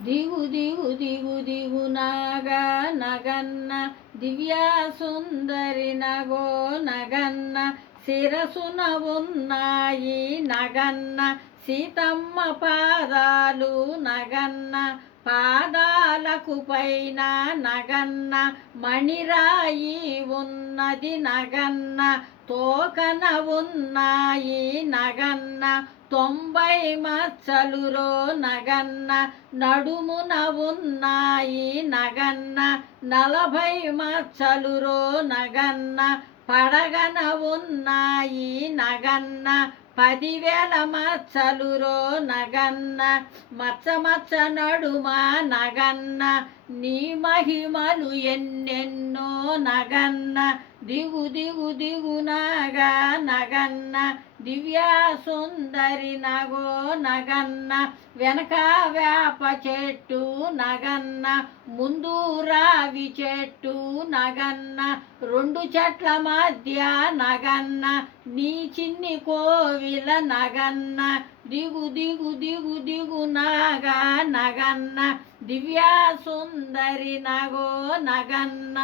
దిగు దిగు దిగు దిగు నాగా నగన్న దివ్యా సుందరి నగో నగన్న శిరసున ఉన్నాయి నగన్న సీతమ్మ పాదాలు నగన్న పాదాలకు పైన నగన్న మణిరాయి ఉన్నది నగన్న తోకన ఉన్నాయి నగన్న తొంభై మచ్చలురో నగన్న నడుమున ఉన్నాయి నగన్న నలభై మచ్చలురో నగన్న పడగన ఉన్నాయి నగన్న పదివేల మచ్చలురో నగన్న మచ్చ మచ్చ నడుమ నగన్న నీ మహిమలు ఎన్నెన్నో నగన్న దిగు దిగు దిగునాగా నగన్న దివ్య సుందరి నగో నగన్న వెనక వేప చెట్టు నగన్న ముందు రావి చెట్టు నగన్న రెండు చెట్ల మధ్య నగన్న నీ చిన్ని కోవిల నగన్న దిగు దిగు దిగు దిగు నాగా నగన్న దివ్య సుందరి నగో నగన్న.